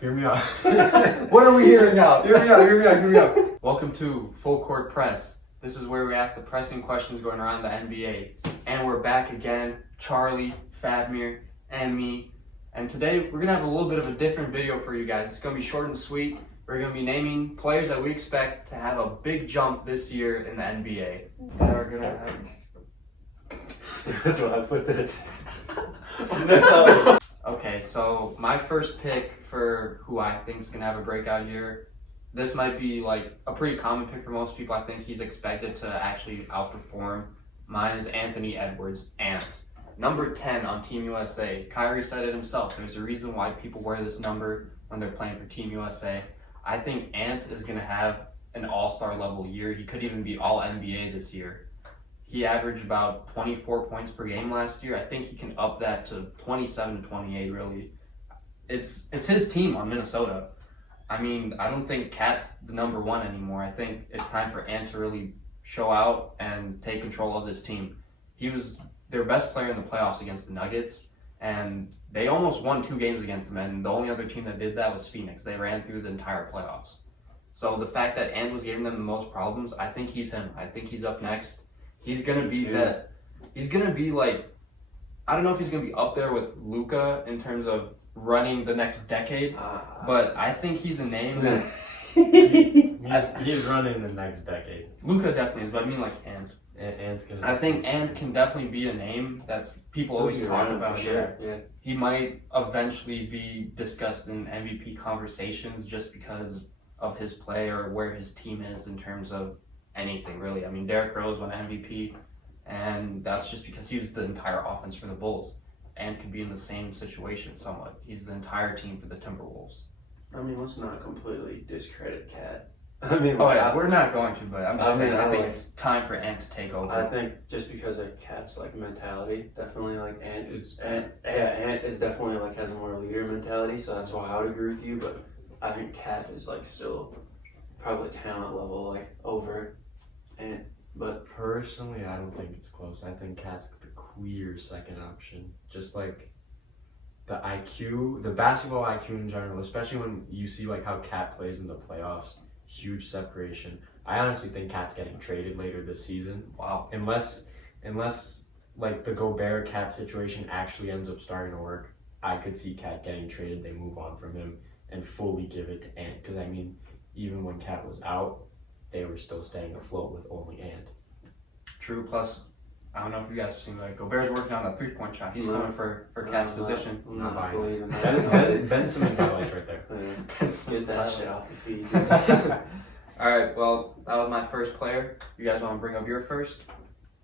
Hear me out. What are we hearing out? Hear me out. Welcome to Full Court Press. This is where we ask the pressing questions going around the NBA. And we're back again, Charlie, Fatmir, and me. And today we're going to have a little bit of a different video for you guys. It's going to be short and sweet. We're going to be naming players that we expect to have a big jump this year in the NBA. That are going to have... That's what I put that. No. Okay, so my first pick for who I think is going to have a breakout year, this might be like a pretty common pick for most people. I think he's expected to actually outperform. Mine is Anthony Edwards, Ant. Number 10 on Team USA. Kyrie said it himself. There's a reason why people wear this number when they're playing for Team USA. I think Ant is going to have an all-star level year. He could even be all-NBA this year. He averaged about 24 points per game last year. I think he can up that to 27 to 28, really. It's his team on Minnesota. I mean, I don't think Cat's the number one anymore. I think it's time for Ant to really show out and take control of this team. He was their best player in the playoffs against the Nuggets, and they almost won 2 games against them, and the only other team that did that was Phoenix. They ran through the entire playoffs. So the fact that Ant was giving them the most problems, I think he's him. I think he's up next. He's gonna be that. He's gonna be like, I don't know if he's gonna be up there with Luka in terms of running the next decade, but I think he's a name that he's running the next decade. Luka definitely is, but I mean like Ant. Ant's gonna. I think Ant can definitely be a name that's people always talk about. Sure. Yeah. He might eventually be discussed in MVP conversations just because of his play or where his team is in terms of anything really. I mean, Derrick Rose won MVP, and that's just because he was the entire offense for the Bulls. And could be in the same situation somewhat. He's the entire team for the Timberwolves. I mean, let's not completely discredit Cat. I mean, We're not going to, but I'm just saying I think it's time for Ant to take over. I think just because of Cat's like mentality, definitely like Ant is definitely like has a more leader mentality, so that's why I would agree with you. But I think Cat is like still probably talent level like over Ant. But personally, I don't think it's close. I think Cat's the clear second option. Just like the IQ, the basketball IQ in general, especially when you see like how Cat plays in the playoffs, huge separation. I honestly think Cat's getting traded later this season. Wow. Unless like the Gobert Cat situation actually ends up starting to work, I could see Cat getting traded. They move on from him and fully give it to Ant. Because I mean, even when Cat was out, they were still staying afloat with only Ant. True. Plus, I don't know if you guys have seen, like, Gobert's working on that 3-point shot. He's coming for Cat's position. I'm not buying it. Ben Simmons highlights right there. Get that shit off the feed. All right. Well, that was my first player. You guys want to bring up your first?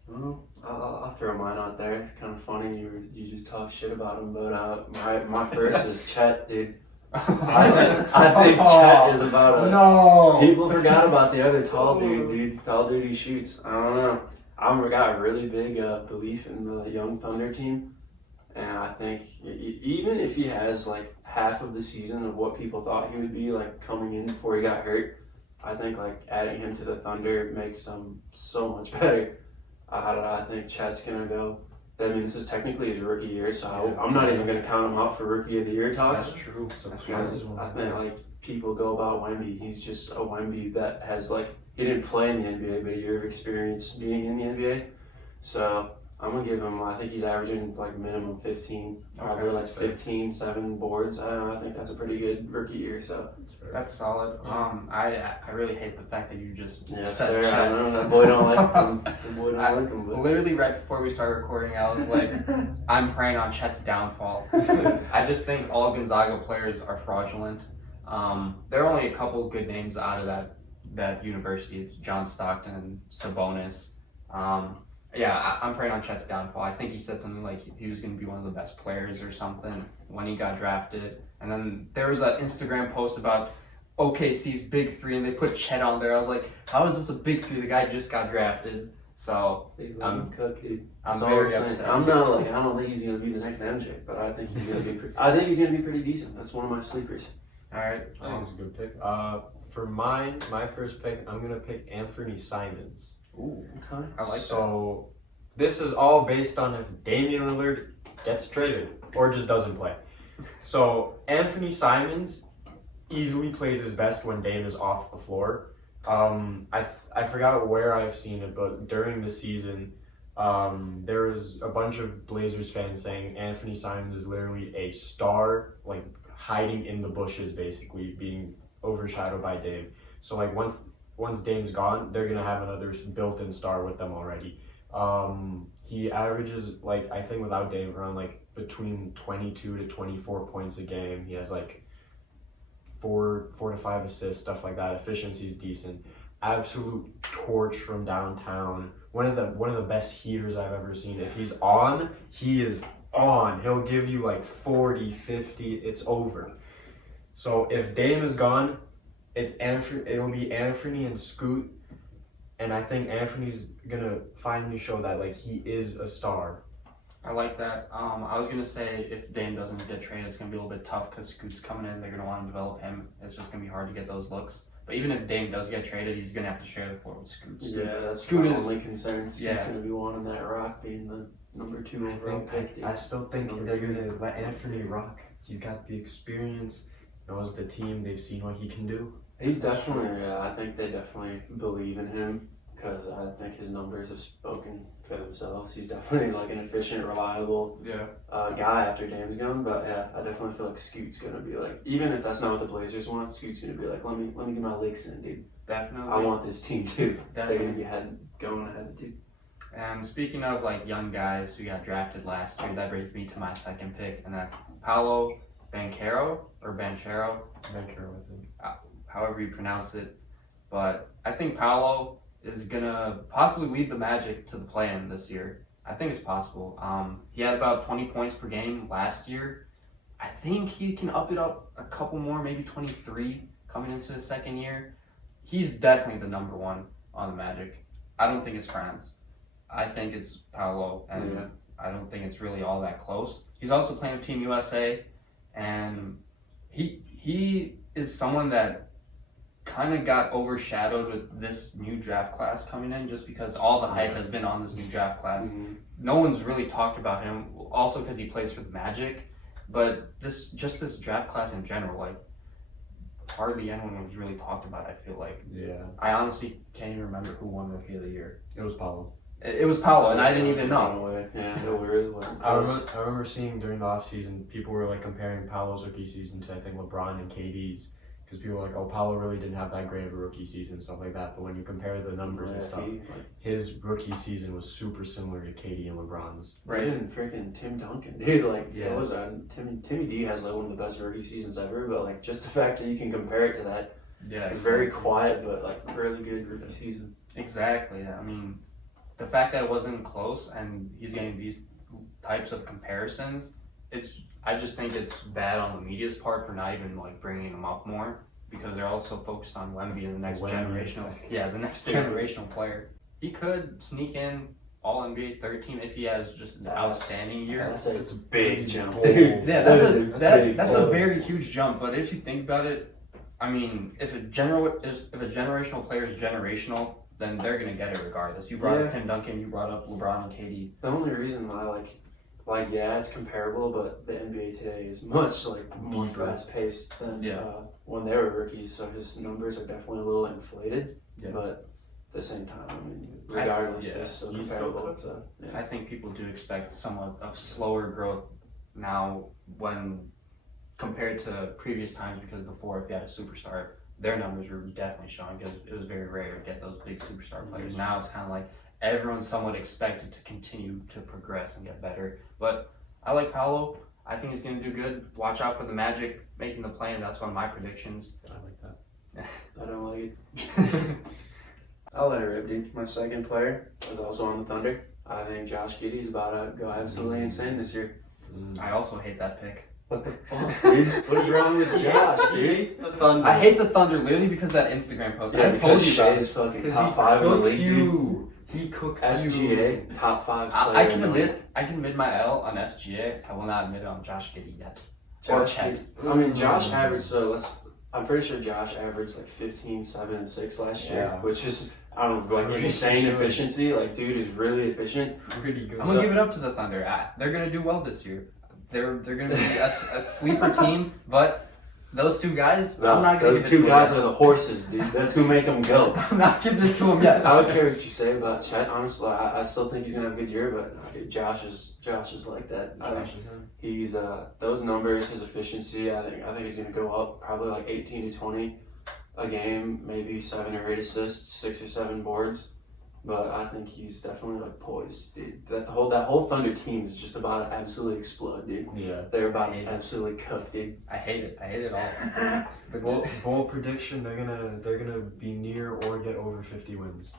Well, I'll throw mine out there. It's kind of funny you just talk shit about him, but my first is Chet, dude. I think Chet is about No. People forgot about the other tall dude. Tall dude who shoots. I don't know. I've got a really big belief in the young Thunder team, and I think even if he has like half of the season of what people thought he would be like coming in before he got hurt, I think like adding him to the Thunder makes them so much better. I think Chet's gonna go. I mean, this is technically his rookie year, so I'm not even going to count him out for rookie of the year talks. That's true. Because I think like people go about Wemby. He's just a Wemby that has like, he didn't play in the NBA, but a year of experience being in the NBA. So I'm going to give him, I think he's averaging like minimum 15, probably like 15, 7 boards. I think that's a pretty good rookie year. So that's solid. I really hate the fact that you just said Chet. I know that boy don't like him. But literally right before we started recording, I was like, I'm praying on Chet's downfall. I just think all Gonzaga players are fraudulent. There are only a couple good names out of that university. It's John Stockton and Sabonis. Yeah, I'm praying on Chet's downfall. I think he said something like he was going to be one of the best players or something when he got drafted. And then there was an Instagram post about OKC's big 3, and they put Chet on there. I was like, how is this a big 3? The guy just got drafted. So I'm very upset. I'm not like, I don't think he's going to be the next MJ, but I think he's going to be. I think he's going to be pretty decent. That's one of my sleepers. All right, I think it's a good pick. For my first pick, I'm going to pick Anthony Simons. Ooh, okay. I like that. So this is all based on if Damian Lillard gets traded or just doesn't play. So Anthony Simons, easily plays his best when Dame is off the floor. I forgot where I've seen it, but during the season, there was a bunch of Blazers fans saying Anthony Simons is literally a star, like hiding in the bushes, basically being overshadowed by Dame. So like once Dame's gone, they're gonna have another built-in star with them already. He averages, like, I think without Dame around like between 22 to 24 points a game. He has like four to five assists, stuff like that. Efficiency is decent. Absolute torch from downtown. One of the best heaters I've ever seen. If he's on, he is on. He'll give you like 40, 50. It's over. So if Dame is gone, it'll be Anthony and Scoot. And I think Anthony's gonna finally show that like he is a star. I like that. I was gonna say if Dame doesn't get traded, it's gonna be a little bit tough because Scoot's coming in. They're gonna want to develop him. It's just gonna be hard to get those looks. But even if Dame does get traded, he's gonna have to share the floor with Scoot. Yeah, that's Scoot my is only concern. Scoot's gonna be wanting that rock, being the number 2 overall pick. I still think they're gonna let Anthony rock. He's got the experience, knows the team. They've seen what he can do. He's definitely. I think they definitely believe in him because I think his numbers have spoken for themselves. He's definitely like an efficient, reliable guy after Dame's gone. But yeah, I definitely feel like Scoot's gonna be like, even if that's not what the Blazers want, Scoot's gonna be like, let me get my licks in, dude. Definitely. I want this team too. Definitely. They're gonna be going ahead, dude. And speaking of like young guys who got drafted last year, that brings me to my second pick, and that's Paolo Banchero, I think. however you pronounce it. But I think Paolo is gonna possibly lead the Magic to the play-in this year. I think it's possible. He had about 20 points per game last year. I think he can up it up a couple more, maybe 23 coming into his second year. He's definitely the number one on the Magic. I don't think it's Franz. I think it's Paolo, and I don't think it's really all that close. He's also playing with Team USA, and he is someone that kind of got overshadowed with this new draft class coming in just because all the hype has been on this new draft class. Mm-hmm. No one's really talked about him, also because he plays for the Magic, but this draft class in general, like, hardly anyone was really talked about, I feel like. Yeah. I honestly can't even remember who won Rookie of the Year. It was Paolo. It was Paolo, and I didn't even know. Yeah, it really wasn't I close. remember seeing during the offseason, people were like comparing Paolo's rookie season to I think LeBron and KD's. Because people were like, oh, Paolo really didn't have that great of a rookie season, stuff like that. But when you compare the numbers and stuff, his rookie season was super similar to KD and LeBron's. Right. Even freaking Tim Duncan, dude. Like, it was Timmy D has like one of the best rookie seasons ever. But like, just the fact that you can compare it to that, very quiet but like really good rookie season. Exactly. I mean, the fact that it wasn't close and he's getting these types of comparisons, I just think it's bad on the media's part for not even like bringing him up more because they're also focused on Wemby and the next generational player. He could sneak in All NBA third team if he has just an outstanding year. That's a big jump. Yeah, that's a very huge jump. But if you think about it, I mean, if a generational player is generational, then they're gonna get it regardless. You brought up Tim Duncan, you brought up LeBron and KD. The only reason why it's comparable, but the NBA today is much more fast paced than when they were rookies. So his numbers are definitely a little inflated. Yeah. But at the same time, I mean, regardless, they're still comparable. I think people do expect somewhat of slower growth now when compared to previous times because before, if you had a superstar, their numbers were definitely showing because it was very rare to get those big superstar players. Now it's kind of like everyone's somewhat expected to continue to progress and get better. But I like Paolo. I think he's going to do good. Watch out for the Magic making the play, and that's one of my predictions. I like that. I don't like it. I'll let it rip, dude. My second player was also on the Thunder. I think Josh Giddey's about to go absolutely insane this year. I also hate that pick. What the fuck, dude? What is wrong with Josh, dude? Hates the Thunder. I hate the Thunder literally because of that Instagram post. I told you about Shay's fucking Because top 5 in the league, dude. He cooked SGA, top 5 player I can admit my L on SGA. I will not admit it on Josh Giddey yet. Or Chet. I mean, Josh averaged, I'm pretty sure Josh averaged like 15, 7, and 6 last year, which is, I don't know, like insane efficiency. Like, dude is really efficient. Pretty good. I'm going to give it up to the Thunder. They're going to do well this year. They're going to be a sleeper team, but those two guys, No, I'm not going to those two guys are the horses, dude. That's who make them go. I'm not giving it to him yet. I don't care what you say about Chet. Honestly, I still think he's gonna have a good year, but dude, Josh is like that. I think he's those numbers, his efficiency. I think he's gonna go up probably like 18 to 20 a game, maybe 7 or 8 assists, 6 or 7 boards. But I think he's definitely like poised, dude. That whole Thunder team is just about to absolutely explode, dude. Yeah. They're about to absolutely cook, dude. I hate it all. But bold prediction, they're gonna be near or get over 50 wins.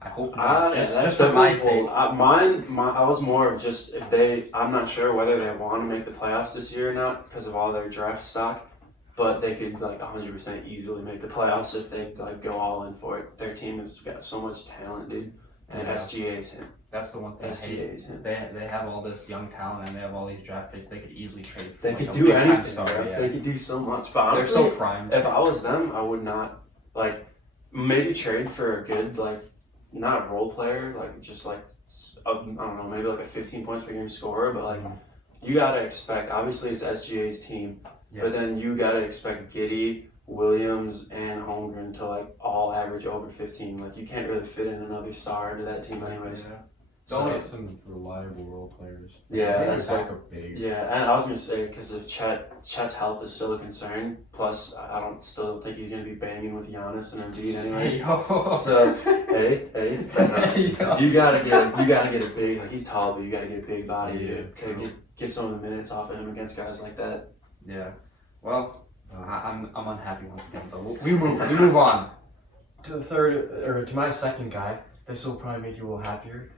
I hope not. That's for my definitely sake. I was more of just if they. I'm not sure whether they want to make the playoffs this year or not because of all their draft stock, but they could like 100% easily make the playoffs if they like go all in for it. Their team has got so much talent, dude, and SGA's him. That's the one thing I hate. SGA's him. They have all this young talent and they have all these draft picks. They could easily trade. For They like could a do big-time anything, star, bro. yeah. They could do so much. But They're honestly, so primed. if I was them, I would not like maybe trade for a good like not a role player like just like I don't know maybe like a 15 points per game scorer, but like you gotta expect obviously it's SGA's team, but then you gotta expect Giddey, Williams, and Holmgren to like all average over 15. Like you can't really fit in another star into that team anyways. Yeah. So, Get some reliable role players. Yeah, that's that's like a big. yeah, and I was gonna say because if Chet's health is still a concern, plus I still think he's gonna be banging with Giannis and Embiid anyways. So hey, Yo. you gotta get a big. Like he's tall, but you gotta get a big body Yeah, to get some of the minutes off of him against guys like that. Yeah. Well, I'm unhappy once again, but we move on. To my second guy. This will probably make you a little happier.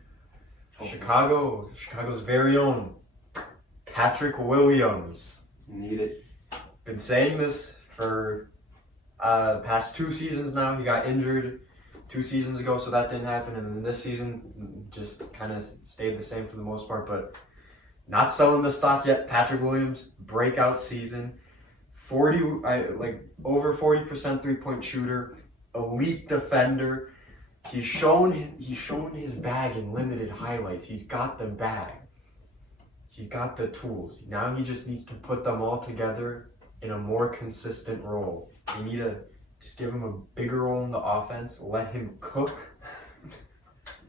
Chicago's very own Patrick Williams. Need it. Been saying this for past 2 seasons now. He got injured 2 seasons ago, so that didn't happen. And then this season just kind of stayed the same for the most part. But not selling the stock yet. Patrick Williams, breakout season. Over 40% 3-point shooter, elite defender. He's shown his bag in limited highlights. He's got the bag. He's got the tools. Now he just needs to put them all together in a more consistent role. You need to just give him a bigger role in the offense, let him cook,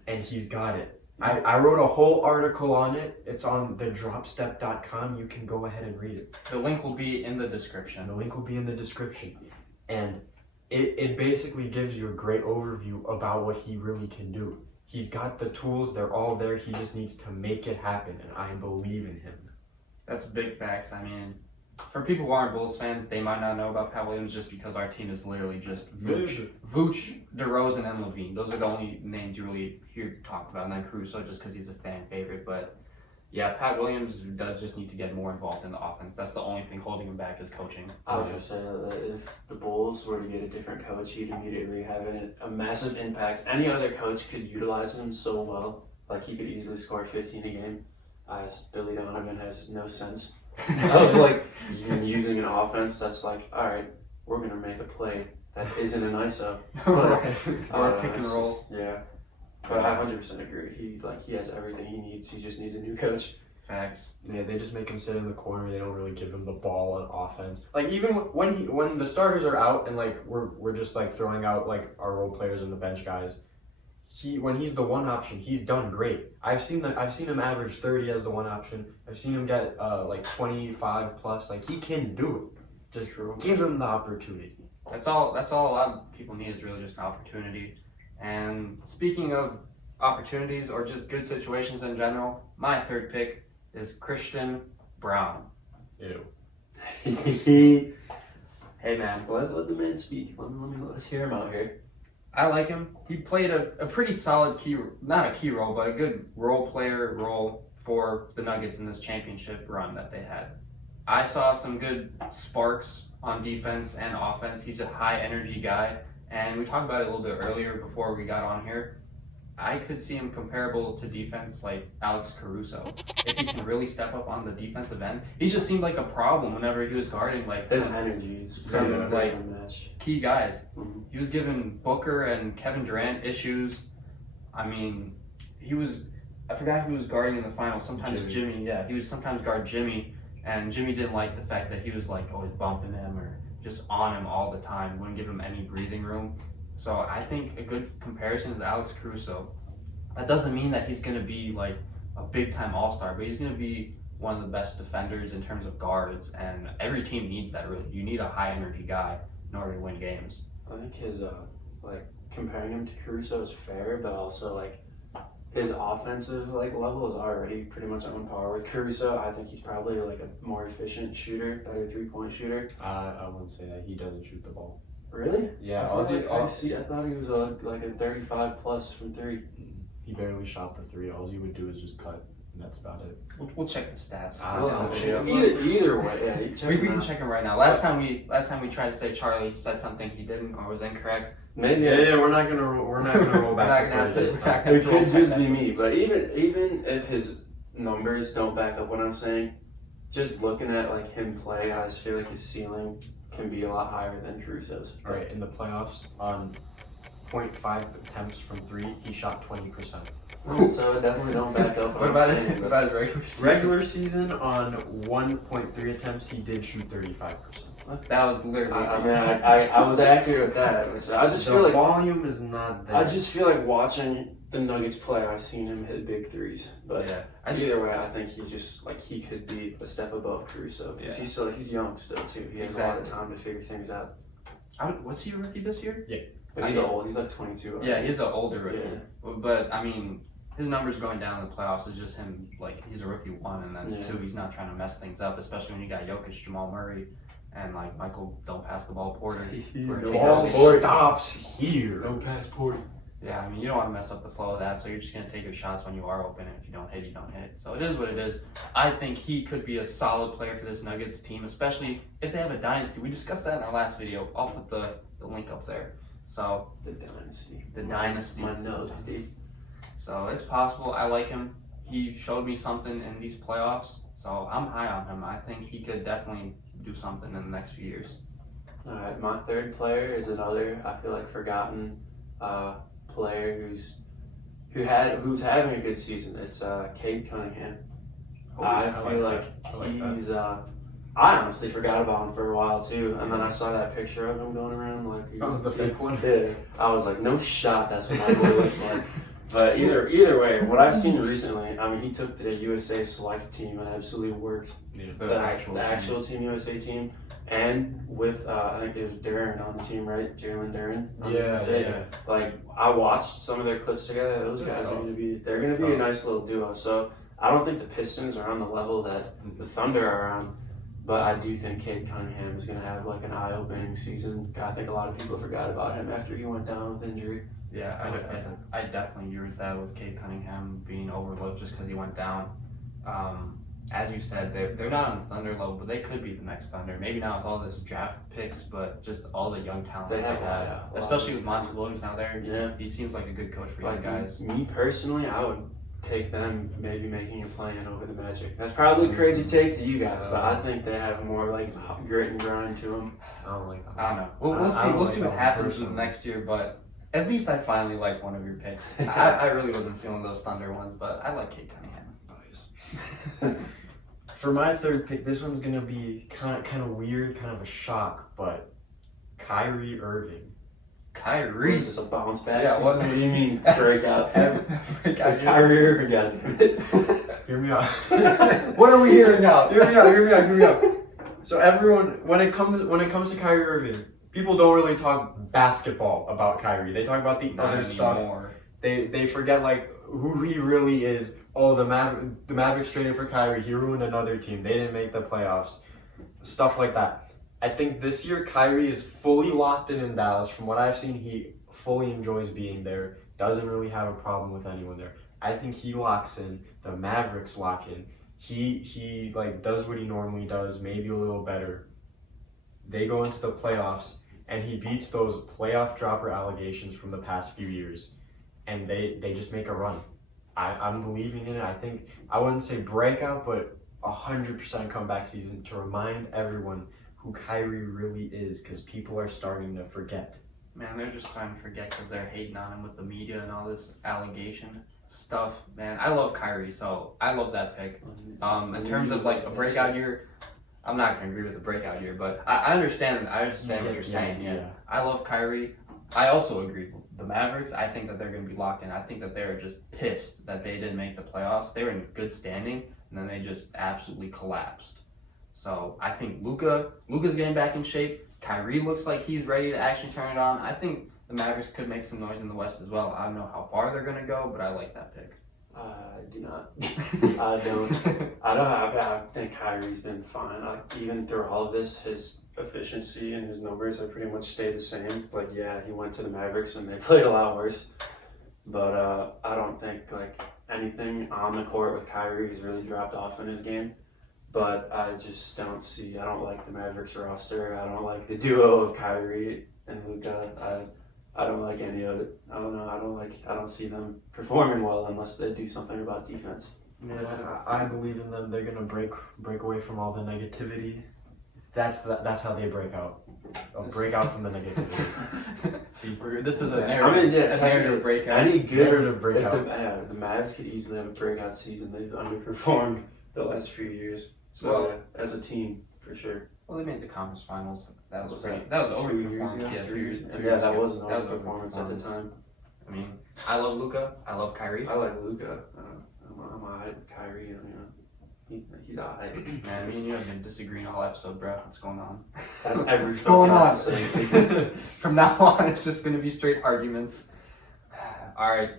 and he's got it. I wrote a whole article on it. It's on thedropstep.com. You can go ahead and read it. The link will be in the description. And it basically gives you a great overview about what he really can do. He's got the tools, they're all there, he just needs to make it happen, and I believe in him. That's big facts. I mean, for people who aren't Bulls fans, they might not know about Pat Williams just because our team is literally just Vooch, DeRozan, and Levine. Those are the only names you really hear talked about, and then Caruso just because he's a fan favorite. But yeah, Pat Williams does just need to get more involved in the offense. That's the only thing holding him back is coaching. I was gonna say that if the Bulls were to get a different coach, he'd immediately have a massive impact. Any other coach could utilize him so well. Like he could easily score 15 a game. Billy Donovan has no sense of like using an offense that's like, all right, we're gonna make a play that isn't an ISO, Right. Or pick and roll. Yeah. But I 100% agree. He has everything he needs. He just needs a new coach. Facts. Yeah, they just make him sit in the corner. They don't really give him the ball on offense. Like even when the starters are out and like we're just like throwing out like our role players and the bench guys. When he's the one option, he's done great. I've seen him average 30 as the one option. I've seen him get like 25 plus. Like he can do it. Just give him the opportunity. That's all a lot of people need is really just an opportunity. And speaking of opportunities or just good situations in general, my third pick is Christian Brown. Ew. Hey man. Let the man speak. Let's hear him out here. I like him. He played a pretty solid not a key role, but a good role for the Nuggets in this championship run that they had. I saw some good sparks on defense and offense. He's a high energy guy, and we talked about it a little bit earlier before we got on here. I could see him comparable to defense like Alex Caruso. If he can really step up on the defensive end. He just seemed like a problem whenever he was guarding like His energy is some like match. key guys. Mm-hmm. He was giving Booker and Kevin Durant issues. I mean, I forgot who was guarding in the finals. Sometimes Jimmy. Yeah, he would sometimes guard Jimmy, And Jimmy didn't like the fact that he was like always bumping him or just on him all the time, wouldn't give him any breathing room. So I think a good comparison is Alex Caruso. That doesn't mean that he's going to be like a big time all-star, but he's going to be one of the best defenders in terms of guards, and every team needs that really. You need a high energy guy in order to win games. I think his comparing him to Caruso is fair, but also like his offensive level is already pretty much on par with Caruso. I think he's probably like a more efficient shooter, better 3-point shooter. I wouldn't say that. He doesn't shoot the ball. Really? Yeah, I thought he was like a 35 plus from 3. he barely shot the 3. All he would do is just cut, and that's about it. We'll check the stats. Either way, yeah. You check We him can out. check him right now. Last time we tried to say Charlie said something he didn't or was incorrect. Maybe We're not gonna roll back. it could just be me, but even if his numbers don't back up what I'm saying, just looking at like him play, I just feel like his ceiling can be a lot higher than Caruso's. All right, in the playoffs, on 0.5 attempts from 3, he shot 20%. So definitely don't back up. What about his regular season? Regular season, on 1.3 attempts, he did shoot 35%. That was literally. I was accurate with that. So I just The feel like volume is not there. I just feel like watching the Nuggets play, I've seen him hit big threes. But yeah, either way, I think he could be a step above Caruso because he's young still too. He has a lot of time to figure things out. Was he a rookie this year? Yeah, but he's old. He's like 22. Already. Yeah, he's an older rookie. Yeah. But I mean, his numbers going down in the playoffs is just him. Like he's a rookie 1, and then 2, he's not trying to mess things up, especially when you got Jokic, Jamal Murray, and like Michael don't pass the ball Porter. The ball stops here. Don't pass Porter. Yeah, I mean, you don't want to mess up the flow of that, so you're just going to take your shots when you are open, and if you don't hit, you don't hit. So it is what it is. I think he could be a solid player for this Nuggets team, especially if they have a dynasty. We discussed that in our last video. I'll put the link up there. So The dynasty. The My notes, dude. So it's possible. I like him. He showed me something in these playoffs, so I'm high on him. I think he could definitely do something in the next few years. All right, my third player is another, I feel like, forgotten player who's having a good season. It's Cade Cunningham. I feel like he's. I honestly forgot about him for a while too, and then I saw that picture of him going around like the fake one. Yeah, I was like, no shot. That's what my boy looks like. But either way, what I've seen recently, I mean, he took the USA select team and absolutely worked the actual Team USA team, and with I think it was Duren on the team, right? Jalen Duren. Yeah. Like I watched some of their clips together. Those guys are gonna be a nice little duo. So I don't think the Pistons are on the level that the Thunder are on, but I do think Cade Cunningham is gonna have like an eye-opening season. I think a lot of people forgot about him after he went down with injury. Yeah, I definitely agree with that with Cade Cunningham being overlooked just because he went down. As you said, they're not on the Thunder level, but they could be the next Thunder. Maybe not with all this draft picks, but just all the young talent they have. Especially with Monty Williams now there. Yeah. He seems like a good coach for young guys. Me personally, I would take them maybe making a plan over the Magic. That's probably a crazy take to you guys, but I think they have more like grit and grind to them. I don't like that. I don't know. We'll see what happens in the next year, but at least I finally like one of your picks. I really wasn't feeling those Thunder ones, but I like Cade Cunningham. For my third pick, this one's gonna be kind of weird, kind of a shock, but Kyrie Irving. Kyrie? Is this a bounce back? Yeah, season? what do you mean breakout? It's Kyrie Irving, goddammit. Hear me out. What are we hearing out? Hear me out. So everyone, when it comes to Kyrie Irving, people don't really talk basketball about Kyrie. They talk about the other stuff. They forget like who he really is. Oh, the Mavericks traded for Kyrie. He ruined another team. They didn't make the playoffs. Stuff like that. I think this year Kyrie is fully locked in Dallas. From what I've seen, he fully enjoys being there. Doesn't really have a problem with anyone there. I think he locks in. The Mavericks lock in. He like does what he normally does, maybe a little better. They go into the playoffs, and he beats those playoff dropper allegations from the past few years, and they just make a run. I'm believing in it. I think I wouldn't say breakout, but 100% comeback season to remind everyone who Kyrie really is, because people are starting to forget. Man, they're just trying to forget because they're hating on him with the media and all this allegation. stuff, man. I love Kyrie, so I love that pick. In terms of like a breakout year, I'm not gonna agree with the breakout year, but I understand what you're saying. Yeah, I love Kyrie. I also agree. The Mavericks, I think that they're gonna be locked in. I think that they're just pissed that they didn't make the playoffs. They were in good standing, and then they just absolutely collapsed. So I think Luka's getting back in shape. Kyrie looks like he's ready to actually turn it on. I think the Mavericks could make some noise in the West as well. I don't know how far they're gonna go, but I like that pick. I do not. I don't. I think Kyrie's been fine. Even through all of this, his efficiency and his numbers have pretty much stayed the same. Like, yeah, he went to the Mavericks and they played a lot worse. But I don't think like anything on the court with Kyrie has really dropped off in his game. But I just don't see. I don't like the Mavericks roster. I don't like the duo of Kyrie and Luka. I don't like any of it. I don't know. I don't see them performing well unless they do something about defense. Yeah, I believe in them. They're gonna break away from all the negativity. That's how they break out. They'll break out from the negativity. See, this is a narrative breakout. Any good narrative breakout. The Mavs could easily have a breakout season. They've underperformed the last few years. So as a team, for sure. Well, they made the conference finals. That was That was 2 years overperformance. ago. Yeah, 2 years. Yeah, that was an overperformance at the time. I mean, I love Luka. I love Kyrie. I like Luka. I'm alright with Kyrie. I mean, he's alright. Man, me and you have been disagreeing all episode, bro. What's going on? That's every What's going on? episode. From now on, it's just going to be straight arguments. All right.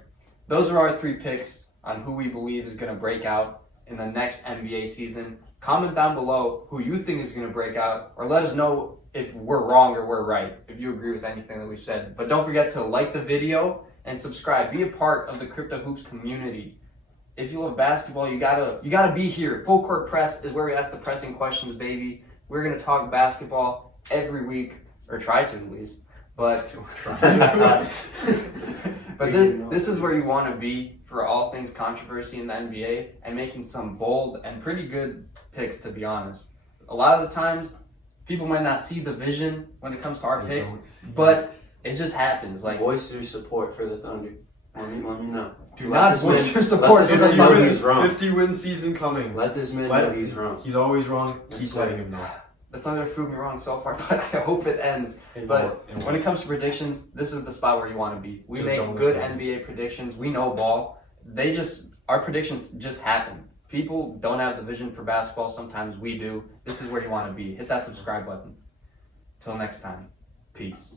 Those are our 3 picks on who we believe is going to break out in the next NBA season. Comment down below who you think is going to break out, or let us know if we're wrong or we're right, if you agree with anything that we've said. But don't forget to like the video and subscribe. Be a part of the Crypto Hoops community. If you love basketball, you gotta be here. Full Court Press is where we ask the pressing questions, baby. We're gonna talk basketball every week, or try to at least. But this is where you want to be for all things controversy in the NBA and making some bold and pretty good picks, to be honest. A lot of the times, people might not see the vision when it comes to our picks, but it just happens. Like, voice your support for the Thunder. Let me know. Do not voice your support. 50-win season coming. Let this man know he's wrong. He's always wrong. Keep letting him know. The Thunder have proved me wrong so far, but I hope it ends. But when it comes to predictions, this is the spot where you want to be. We make good NBA predictions. We know ball. Our predictions just happen. People don't have the vision for basketball. Sometimes we do. This is where you want to be. Hit that subscribe button. Till next time. Peace.